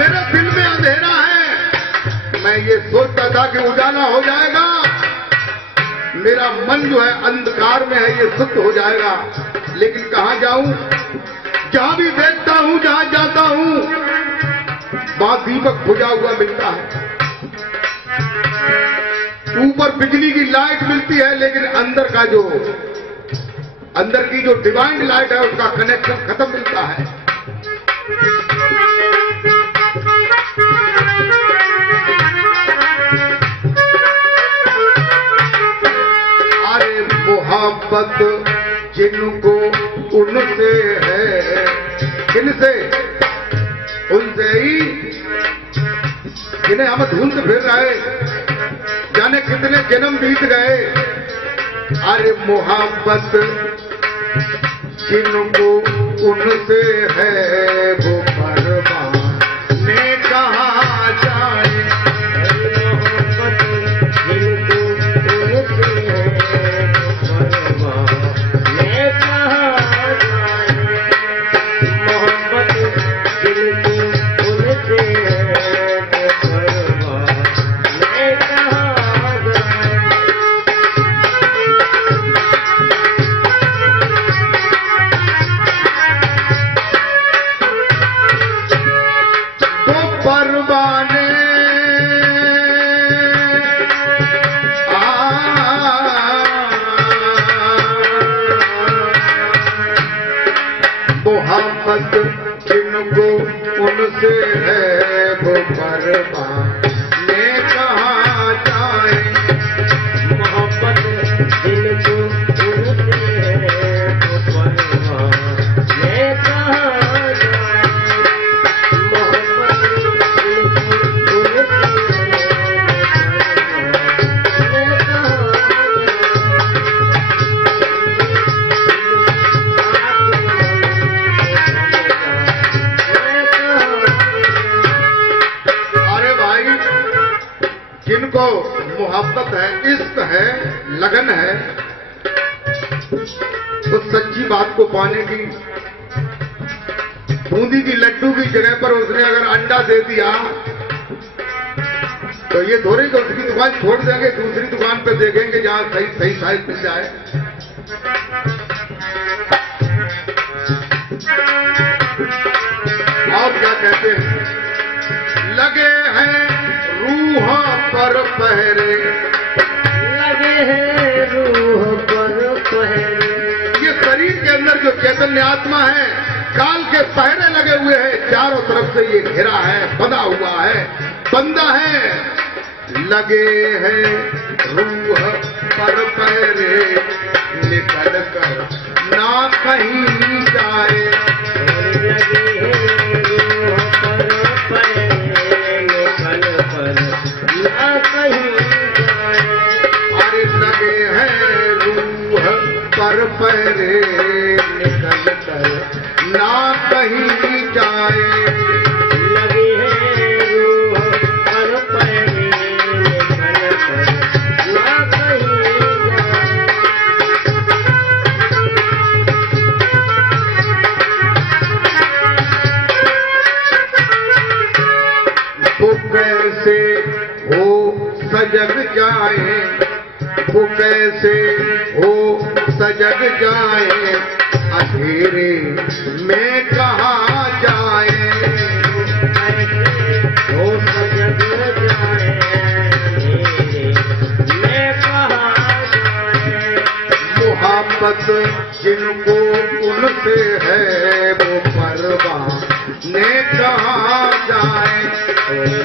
मेरे दिल में अंधेरा है। मैं ये सोचता था कि उजाला हो जाएगा, मेरा मन जो है अंधकार में है, ये शुद्ध हो जाएगा। लेकिन कहां जाऊं? जहां भी देखता हूं, जहां जाता हूं, वहां दीपक बुझा हुआ मिलता है। ऊपर बिजली की लाइट मिलती है, लेकिन अंदर की जो डिवाइन लाइट है उसका कनेक्शन खत्म मिलता है। अरे मोहब्बत जिनको उनसे है, किनसे? उनसे ही जिन्हें हम ढूंढ फिर रहे, जाने कितने जन्म बीत गए। अरे मोहब्बत जिनको उनसे है, वो परवाने कहाँ जाए। मोहब्बत जिनको उनसे है, वो परवाने कहाँ जाए। मोहब्बत जिनको उनसे है, वो परवाने कहाँ जाए। मोहब्बत जिनको उनसे है, वो परवाने कहाँ जाए। मोहब्बत जिनको उनसे है, वो परवाने कहाँ जाए। मोहब्बत जिनको उनसे जिनको मोहब्बत है, इश्क है, लगन है, उस सच्ची बात को पाने की, बूंदी की लड्डू की जगह पर उसने अगर अंडा दे दिया तो ये थोड़ी कि उसकी दुकान छोड़ देंगे, दूसरी दुकान पे देखेंगे जहां सही साइज मिल जाए। और क्या कहते हैं? लगे हैं रूह पर पहरे, लगे हैं रूह पर पहरे। ये शरीर के अंदर जो चैतन्य आत्मा है, काल के पहरे लगे हुए हैं, चारों तरफ से ये घिरा है, बंधा हुआ है, बंदा है। लगे हैं रूह पर पहरे, निकल कर ना कहीं जाए। लगे हैं रूह पर पहरे, निकल कर ना कहीं जाए। अरे लगे हैं रूह पर पहरे, निकल कर ना कहीं जाए। लगे हैं रूह पर पहरे, निकल कर ना कहीं जाए। वो कैसे हो सजग जाए, वो कैसे हो सजग जाए, अंधेरे में कहाँ जाए। हो सजग जाए, अंधेरे में कहाँ जाए। मोहब्बत जिनको उनसे है, वो परवाने कहाँ जाए।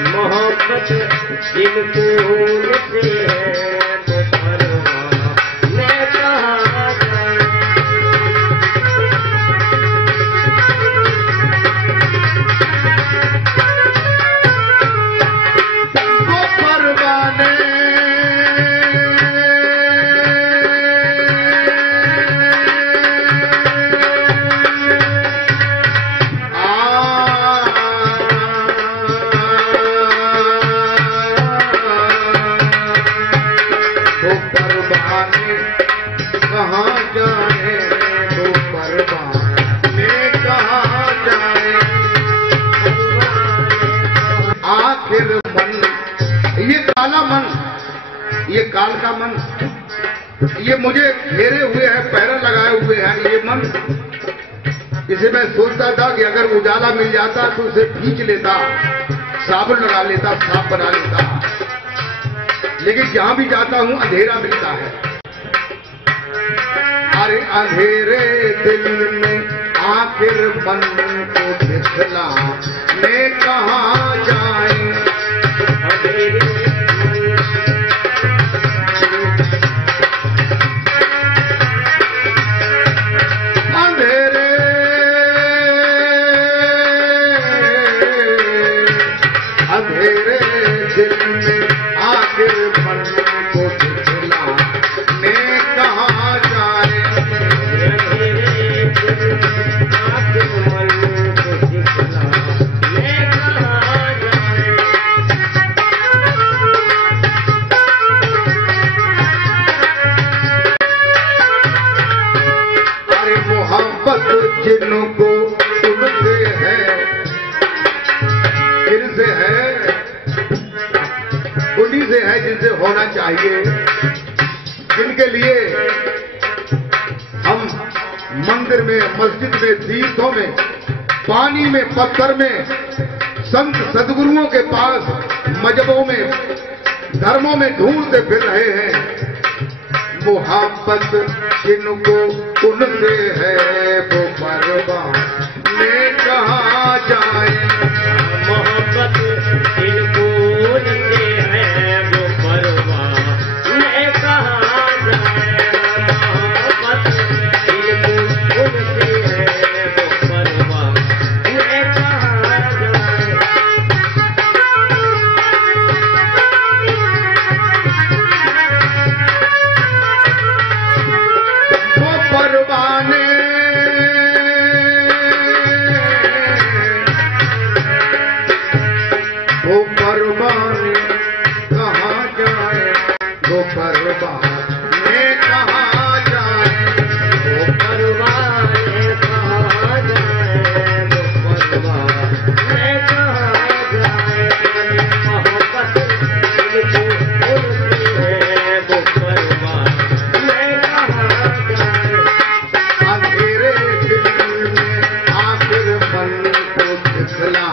मोहब्बत जिनको उनसे है, वो परवाने कहाँ जाए। वो परवाने आखिर मन, ये काला मन, ये काल का मन, ये मुझे घेरे हुए है, पहरा लगाए हुए है ये मन। इसे मैं सोचता था कि अगर उजाला मिल जाता तो उसे खींच लेता, साबुन लगा लेता, साफ बना लेता, लेकिन जहां भी जाता हूं अंधेरा मिलता है। अरे अंधेरे दिल में आखिर मन को दिखला ले कहां जाए, अंधेरे अंधेरे दिल में आखिर मन को दिखला ले कहां जाए, जिनको उनसे है, जिनसे है, उन्हीं से है जिनसे होना चाहिए, जिनके लिए हम मंदिर में, मस्जिद में, तीर्थों में, पानी में, पत्थर में, संत सदगुरुओं के पास, मजहबों में, धर्मों में ढूंढते फिर रहे हैं। मोहब्बत जिनको उनसे है वो परवाह ले कहां जाए, मोहब्बत जिनको उनसे है वो परवाह ले कहां जाए, मोहब्बत जिनको उनसे है वो परवाह ले कहां जाए। परवाने वो परवाने कहाँ जाए, वो परवाने कहाँ जाए, वो परवाने कहाँ जाए, वो परवाने कहाँ जाए, मोहब्बत जिनको उनसे है वो परवाने कहाँ जाए। अंधेरे दिल में आखिर मन को दिखला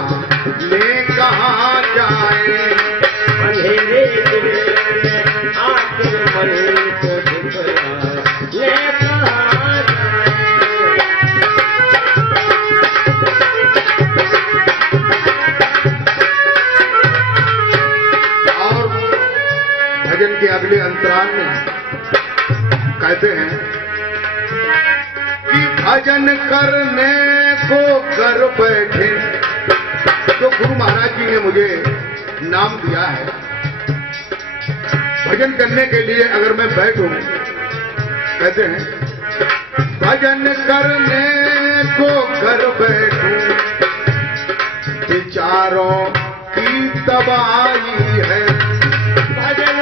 ले कहां जाए, अंधेरे दिल में आखिर मन को दिखला ले कहां जाए। और भजन के अगले अंतराल में कहते हैं कि भजन करने को कर बैठे, तो गुरु महाराज जी ने मुझे नाम दिया है। भजन करने के लिए अगर मैं बैठूं, कहते हैं भजन करने को कर बैठूं, विचारों की तबाही है, भजन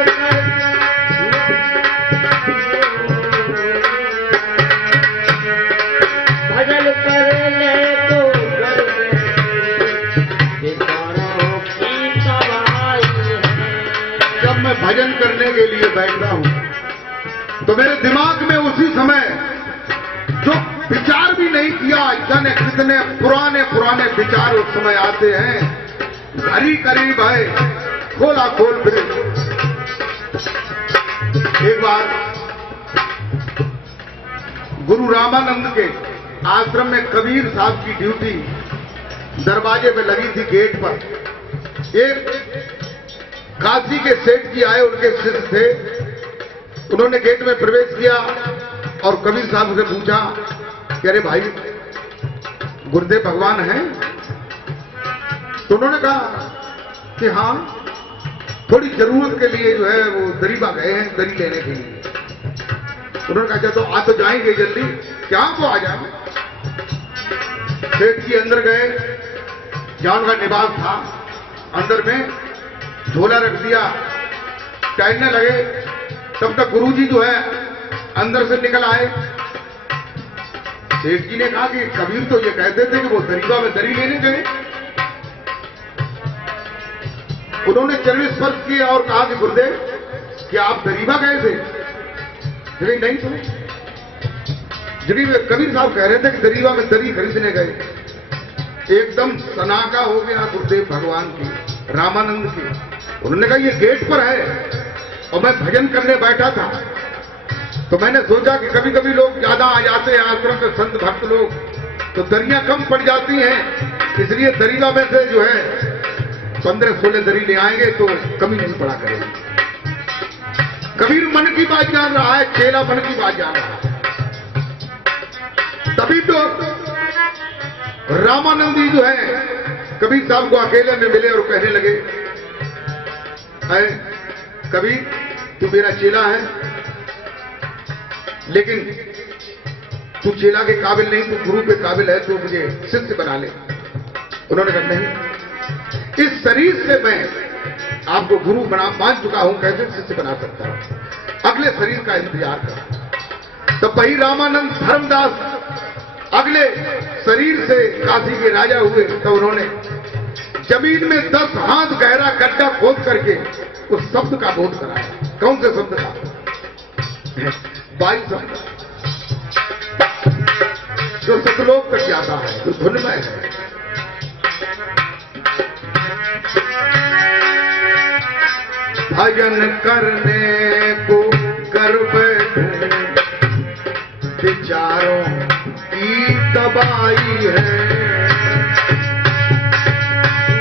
भजन करने को कर विचारों की तबाही है। जब मैं भजन करने के लिए बैठता हूं तो मेरे दिमाग में उसी समय जो विचार भी नहीं किया, जाने कितने पुराने पुराने विचार उस समय आते हैं, घड़ी करीब है, खोला खोल फिर। एक बार गुरु रामानंद के आश्रम में कबीर साहब की ड्यूटी दरवाजे पे लगी थी, गेट पर। एक काशी के सेठ जी आए, उनके शिष्य थे, उन्होंने गेट में प्रवेश किया और कबीर साहब से पूछा कि अरे भाई गुरुदेव भगवान हैं? तो उन्होंने कहा कि हाँ, थोड़ी जरूरत के लिए जो है वो दरीबा गए हैं, दरी लेने के लिए। उन्होंने कहा तो आ तो जाएंगे जल्दी, क्या वो आ जाए। सेठ जी अंदर गए, जहां उनका निवास था, अंदर में झोला रख दिया, टहलने लगे। तब तक गुरुजी जो है अंदर से निकल आए। सेठ जी ने कहा कि कबीर तो ये कहते थे कि वो दरीबा में दरी लेने गए। उन्होंने चरण स्पर्श किया और कहा कि गुरुदेव क्या आप दरीबा गए थे? जगह नहीं सुने। जगह कबीर साहब कह रहे थे कि दरीबा में दरी खरीदने गए, एकदम सनाका हो गया गुरुदेव भगवान की, रामानंद की। उन्होंने कहा ये गेट पर है और मैं भजन करने बैठा था, तो मैंने सोचा कि कभी कभी लोग ज्यादा आ जाते हैं आश्रम के संत भक्त लोग, तो दरियां कम पड़ जाती हैं, इसलिए दरीबा में से जो है 15-16 दरी ले आएंगे तो कमी नहीं पड़ा करेगी। कबीर मन की बात जान रहा है, चेला मन की बात जान रहा है। तभी तो रामानंदी जो है कबीर साहब को अकेले में मिले और कहने लगे, है कबीर तू मेरा चेला है, लेकिन तू चेला के काबिल नहीं, तू गुरु के काबिल है, तो मुझे शिष्य बना ले। उन्होंने कहा नहीं, इस शरीर से मैं आपको गुरु मान चुका हूं, कैसे शिष्य बना सकता हूं, अगले शरीर का इंतजार कर। तो वही रामानंद धर्मदास अगले शरीर से काशी के राजा हुए, तो उन्होंने जमीन में 10 हाथ गहरा गड्ढा खोद करके उस शब्द का बोध कराया। कौन से शब्द का? 22 शब्द, जो सतलोक तक जाता है, जो धुनमय है। भजन करने को कर बैठूं, विचारों की तबाही है।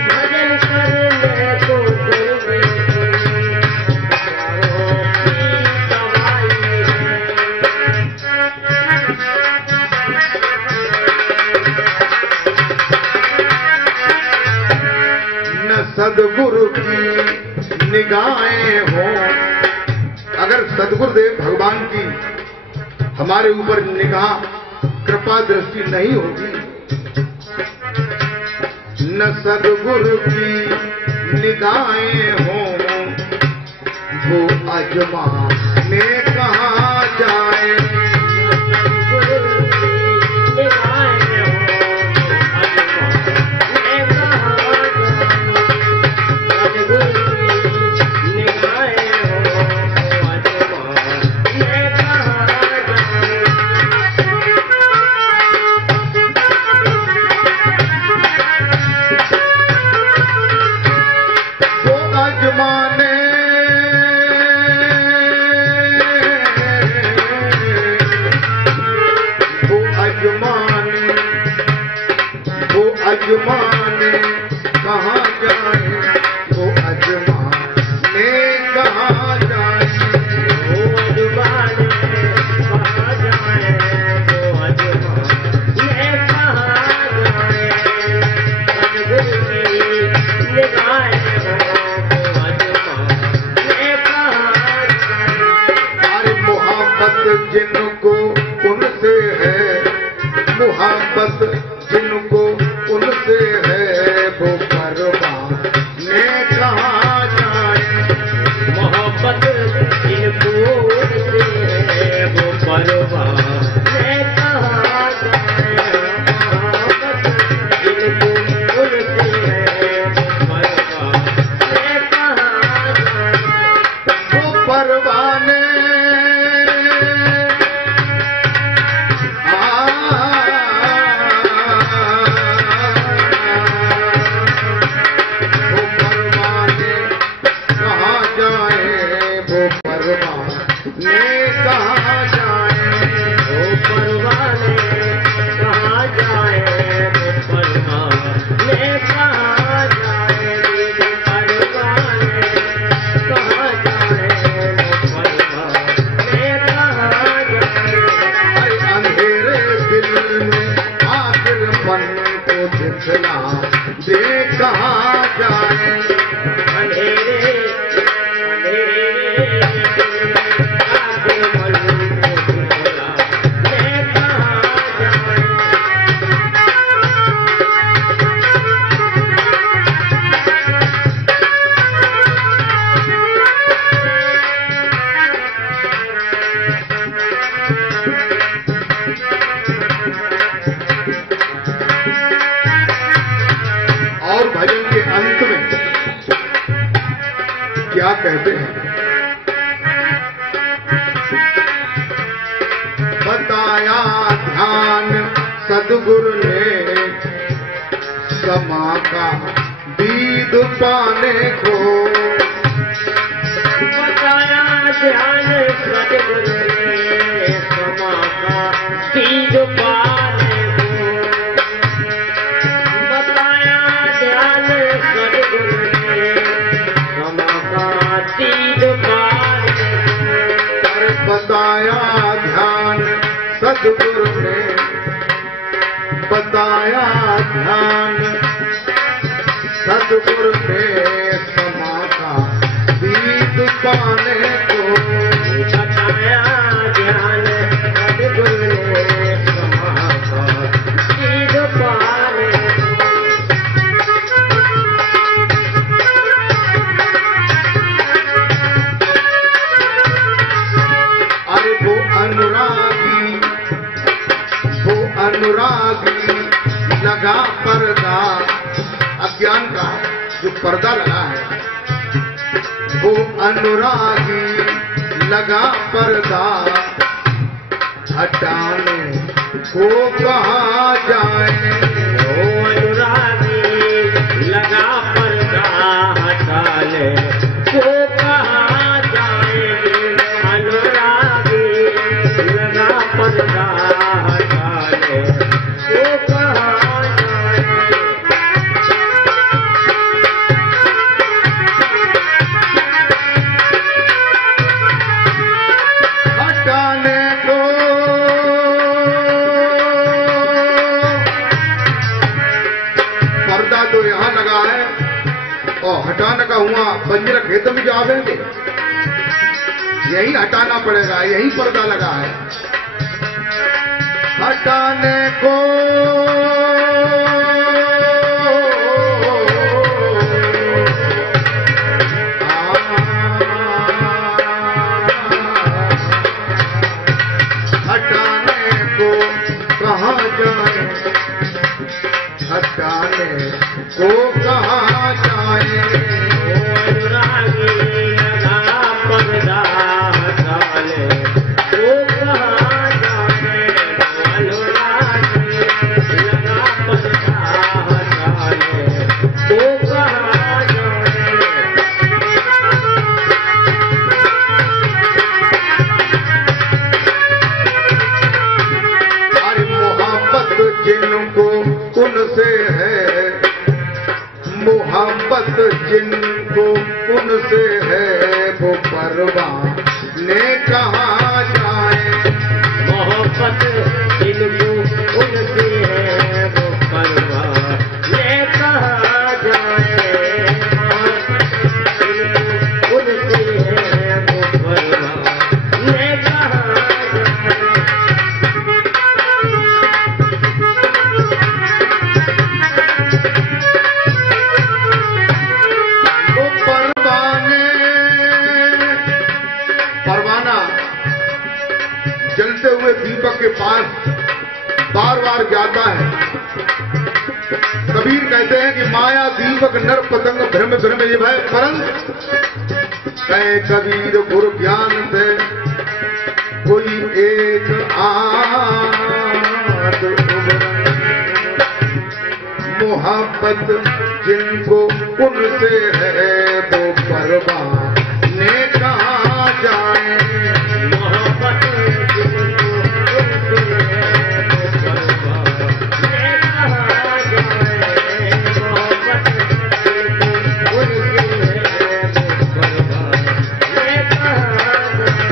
भजन करने को कर बैठूं, विचारों की तबाही है। न सद्गुरु की निगाहें हो, अगर सद्गुरुदेव भगवान की हमारे ऊपर निगाह कृपा दृष्टि नहीं होगी, न सद्गुरु की निगाहें हो, वो अजमाने कहाँ जाए। अजमाने कहाँ जाए, वो अजमाने कहाँ जाए, वो अजमाने कहाँ जाए, वो अजमाने कहाँ जाए। सद्गुरु की निगाहें हो, वो अजमाने कहाँ जाए। अरे मोहब्बत जिनको उनसे है, मोहब्बत जिनको उनसे है, वो परवाने कहाँ जाए। मोहब्बत जिनको उनसे है, वो परवाने कहाँ जाए। मोहब्बत जिनको उनसे है, वो परवाने क्या कहते हैं? बताया ध्यान सदगुरु ने समा का दीद पाने को। बताया ध्यान सदगुरु ने समा का दीद पाने को। बताया ध्यान सदगुरु ने समा का दीद पाने को। बताया ध्यान सदगुरु ने बताया ध्यान सदगुरु ने समा का दीद पाने को। बताया ध्यान सदगुरु ने समा का दीद पाने को। अरे वो अनुरागी लगा पर्दा, अज्ञान का जो पर्दा लगा है, वो अनुरागी लगा पर्दा, हटाने को कहा जाए। ओ अनुरागी लगा पर्दा हटाने को कहा जाएंगे। अनुरागी लगा पर्दा हटाने को कहा जाएंगे। हटाने को पर्दा तो यहाँ लगा है और हटाने का हुआ बंजर खेत में जो आवेंगे, यही हटाना पड़ेगा, यही पर्दा लगा है। हटाने को हटाने को कहाँ जाए, हटाने को कहाँ जाए। ओ अनुरागी लगा पर्दा हटाने को कहा जाए। अनुरागी लगा पर्दा हटाने को कहा जाए। अरे मोहब्बत जिनको उनसे है, मोहब्बत जिनको उनसे है, वो परवाह ने कहा जाए। मोहब्बत जिनको उनसे है वो परवाह ले कहा जाए। मोहब्बत जिनको उनसे है वो परवाह ले कहा जाए। वो परवाना जलते हुए दीपक के पास बार बार जाता है। कबीर कहते हैं कि माया दीपक नर पतंग भ्रम भ्रम ये भय परंत, कहे कबीर गुरु ज्ञान से कोई एक आद उबरन। मोहब्बत जिनको उनसे है वो परवाह ने कहा जाए। मोहब्बत जिनको उनसे है वो परवाह ले कहा जाए। मोहब्बत जिनको उनसे है वो परवाह ले कहा जाए।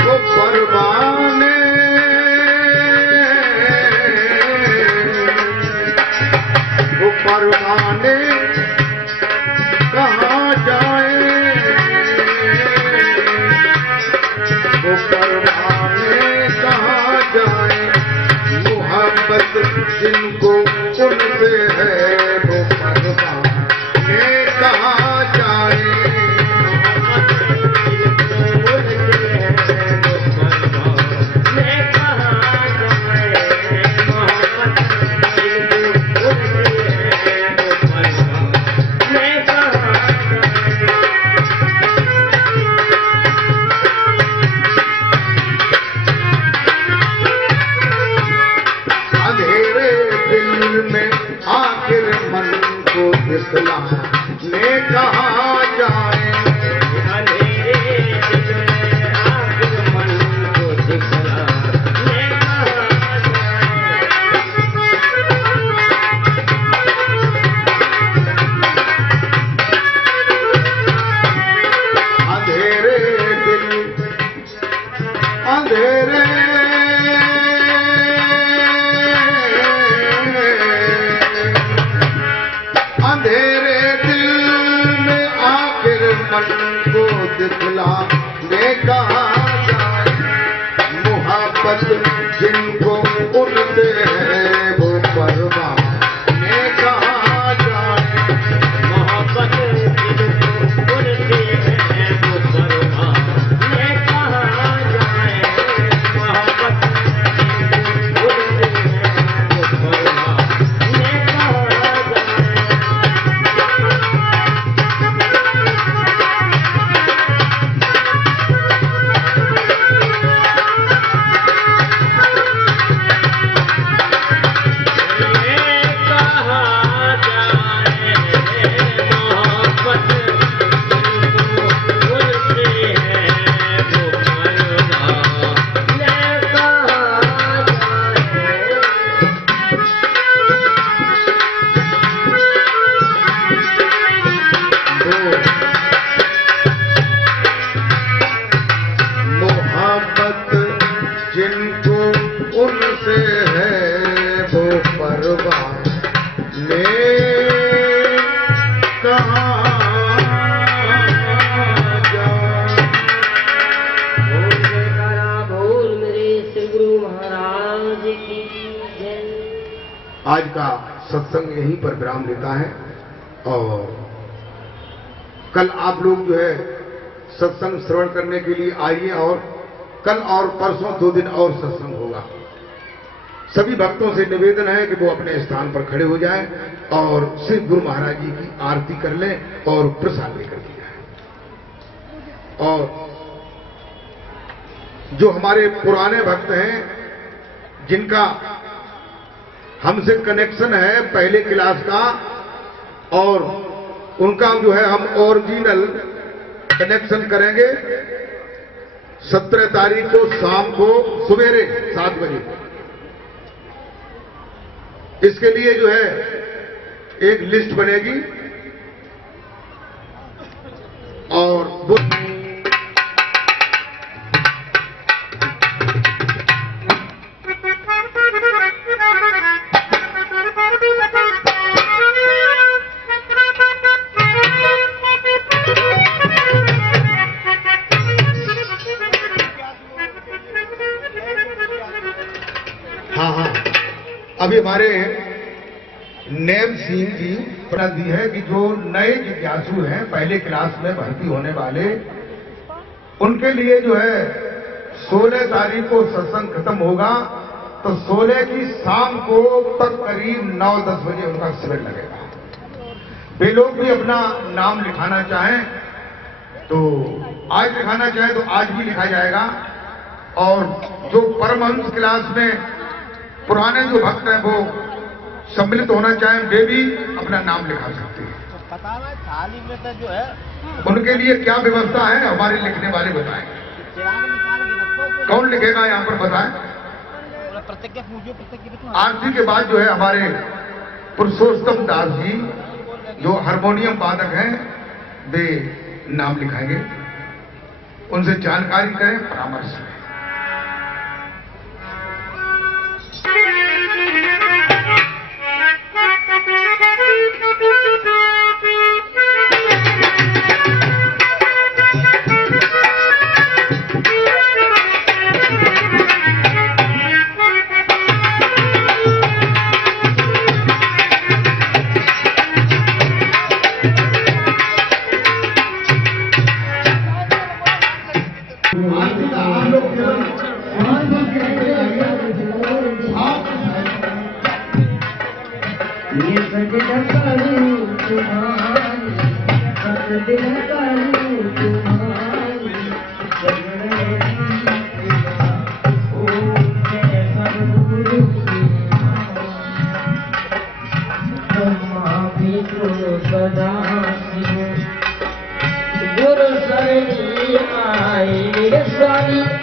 वो परवाने दिखलाने कहाँ जाए। अंधेरे दिल में आखिर मन को दिखलाने कहाँ जाए। अंधेरे दिल अंधेरे अंधेरे दिल में आखिर मन को दिखलाने कहाँ जाए। मोहब्बत जिनको उनसे है वो परवाने कहाँ जाए। मोहब्बत जिनको उनसे है वो परवाने कहाँ जाए। मोहब्बत जिनको उनसे है वो परवाने कहाँ जाए। मोहब्बत जिनको उनसे है वो परवाने कहाँ जाए। बोल जयकारा बोल मेरे श्री गुरु महाराज की जय। आज का सत्संग यहीं पर विराम लेता है और कल आप लोग जो है सत्संग श्रवण करने के लिए आइए और कल और परसों 2 दिन और सत्संग होगा। सभी भक्तों से निवेदन है कि वो अपने स्थान पर खड़े हो जाएं और श्री गुरु महाराज जी की आरती कर लें और प्रसाद लेकर के जाएं। और जो हमारे पुराने भक्त हैं जिनका हमसे कनेक्शन है पहले क्लास का और उनका जो है हम ओरिजिनल कनेक्शन करेंगे 17 तारीख को शाम को सवेरे 7 बजे। इसके लिए जो है एक लिस्ट बनेगी और वो अभी हमारे नेम सिंह जी प्रण दी है कि जो नए जिज्ञासु हैं पहले क्लास में भर्ती होने वाले उनके लिए जो है 16 तारीख को सत्संग खत्म होगा तो 16 की शाम को तक करीब 9-10 बजे उनका शिविर लगेगा। वे लोग भी अपना नाम लिखाना चाहें तो आज लिखाना चाहें तो आज भी लिखा जाएगा और जो परमहंस क्लास में पुराने जो भक्त हैं वो सम्मिलित होना चाहें वे भी अपना नाम लिखा सकते हैं। पता है थाली में तो जो है उनके लिए क्या व्यवस्था है हमारे लिखने वाले बताएं। कौन लिखेगा यहाँ पर बताएं। प्रतिज्ञा पूछो प्रतिज्ञा आरती के बाद जो है हमारे पुरुषोत्तम दास जी जो हारमोनियम वादक हैं वे नाम लिखाएंगे। उनसे जानकारी करें परामर्श में। ब्रह्मा विष्णु हाँ